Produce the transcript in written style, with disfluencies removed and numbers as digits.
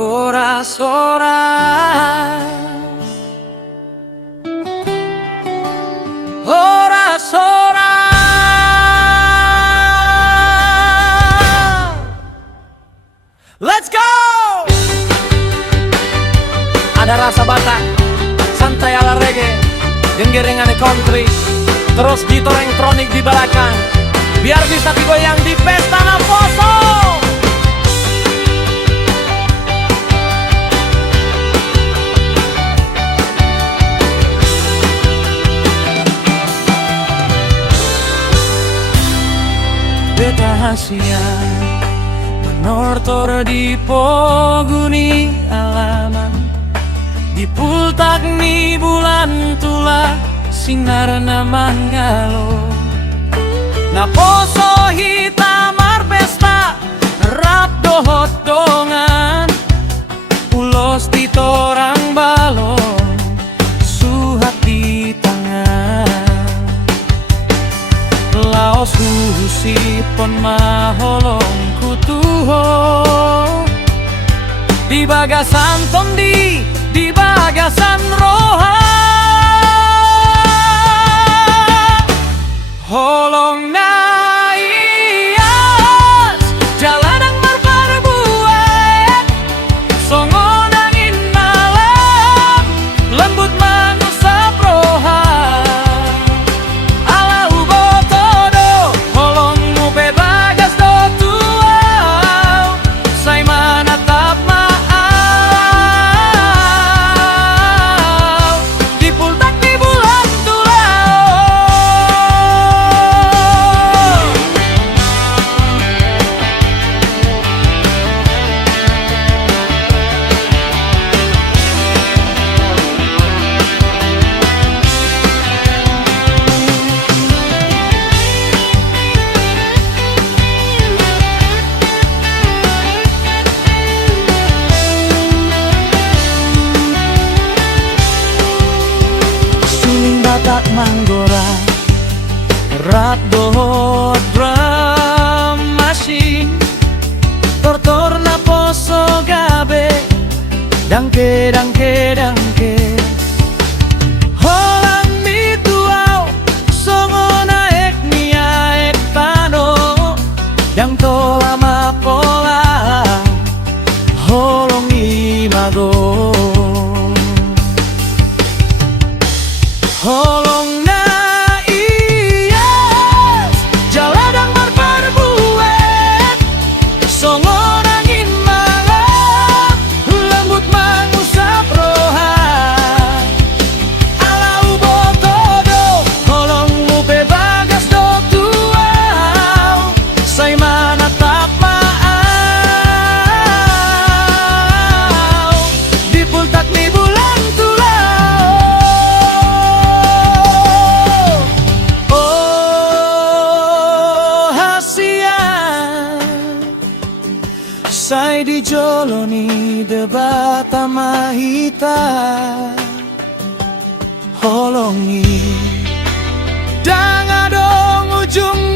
ora-ora ora-ora. Let's go! Ada rasa Batak, santai ala reggae, genggerengane country, terus gitar elektronik di belakang, biar bisa digoyang di pesta Naposo. Beta hasia menortor di poguni alaman, di pultak ni bulan tula sinarna manggalo. Naposo hitamar pesta rap dohot dongan, ulos di torang balon suhat di tangan. Laos susi pon maholong kutuho di bagasan tondi, di bagasan roha. Holong na ias jalanang marparbuat, songon angin malam lembut mangusap roha. Ala ubotodo holong mupe bagas do tuau, say manatap maaw di pultak di bulan tulau. Suling Batak manggora, rap dohot drum machine, tortor Naposo gabe, dangke dangke dangke. Holang mituau songona ek nia ek tano, dang tola mapola holong imago. Holong na ias jaladang marparbuat, songon angin malam lembut mangusap roha. Ala ubotodo holong mupe bagas do tuau, say manatap maaw di pultak ni bulan tulau. Say di joloni debat mahita, holongi dang adong ujung